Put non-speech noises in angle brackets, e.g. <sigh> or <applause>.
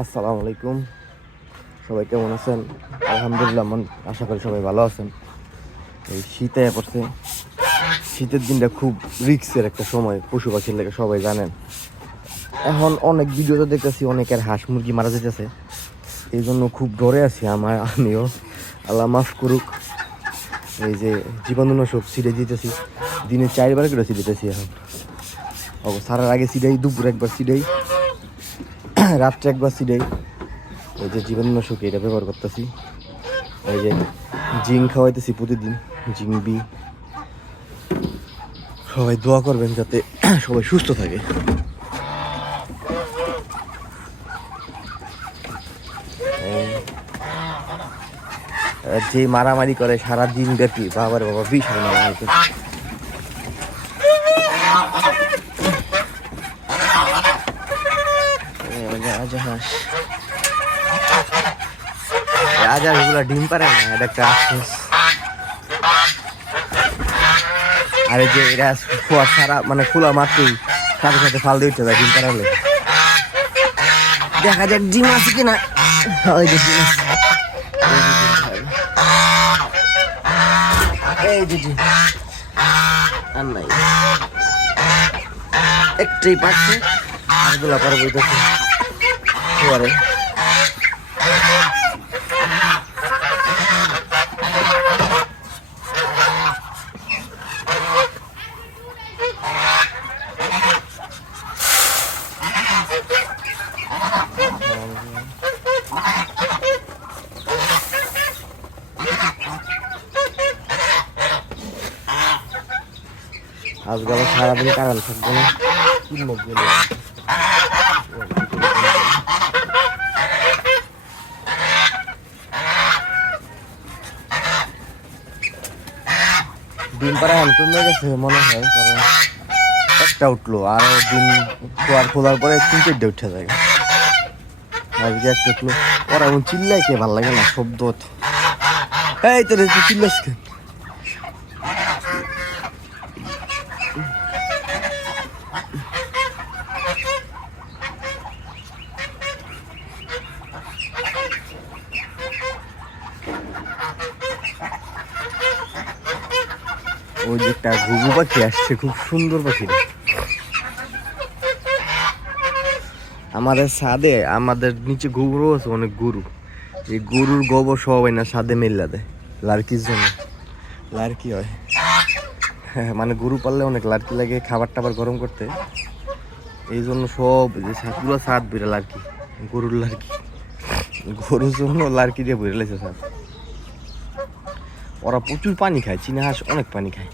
আসসালামু আলাইকুম। সবাই কেমন আছেন? আলহামদুলিল্লাহ, মন আশা করি সবাই ভালো আছেন। এই শীতে পড়ছে। শীতের দিনটা খুব রিক্সের একটা সময়, পশু পাখির লেগে সবাই জানেন। এখন অনেক ভিডিওতে দেখতেছি, অনেকের হাঁস মুরগি মারা যেতেছে এই জন্য খুব ডরে আছি আমার, আমিও। আল্লাহ মাফ করুক। এই যে জীবাণুনাশক ছিঁড়ে দিতেছি। দিনে চারবার করে ছিঁড়েতেছি এখন। ও সারার আগে ছিটাই দুপুর একবার ছিটাই রাত্রে একবার ছিটাই ওই যে জীবাণুনাশক, এটা ব্যবহার করতেছি। এই যে জিঙ্ক খাওয়াইতেছি প্রতিদিন, জিঙ্ক, বি। সবাই দোয়া করবেন যাতে <clears throat> সবাই সুস্থ থাকে। যে মারামারি করে সারাদিন ব্যাপী, বাবার বাবা বিশাল মারামারি করে। এই ডিম পারে না, এটা একটা আর যে এরা খোয়া সারা মানে খোলা মাত্রই সাথে সাথে ফাল দিয়ে উঠতে যায় ডিম পাড়ালে। দেখা যাক ডিম আছে কিনা। ওই যে ডিম এই একটাই পাচ্ছে, আর পরে আজকে আবার সারাদিন কারান থাকব না কিনবো গেলে ডিম পাড়া এখন কমে গেছে মনে হয়, কারণ একটা উঠল, আর ডিম খোয়ার খোলার পরে তিন চারটে উঠে যায়। আজকে একটা উঠল, ওরা এমন চিল্লাই কে ভালো লাগে না, শব্দ এই তোর চিল্লাস কেন? ওই যে একটা ঘুঘু পাখি আসছে, খুব সুন্দর পাখি। আমাদের ছাদে, আমাদের নিচে গরু আছে, অনেক গরু। এই গরুর গোবর সবাই না ছাদে মেলা দেয়, লার্কির জন্য। লার্কি হয়। হ্যাঁ <laughs> মানে গরু পাললে অনেক লার্কি লাগে খাবার টাবার গরম করতে। এই জন্য সব যে পুরো ছাদ বেড়ে লার্কি, গরুর লার্কি। গরুর জন্য লার্কি দিয়ে বেড়ে লেছে ছাদ। ওরা প্রচুর পানি খায় চীনা হাঁস অনেক পানি খায়।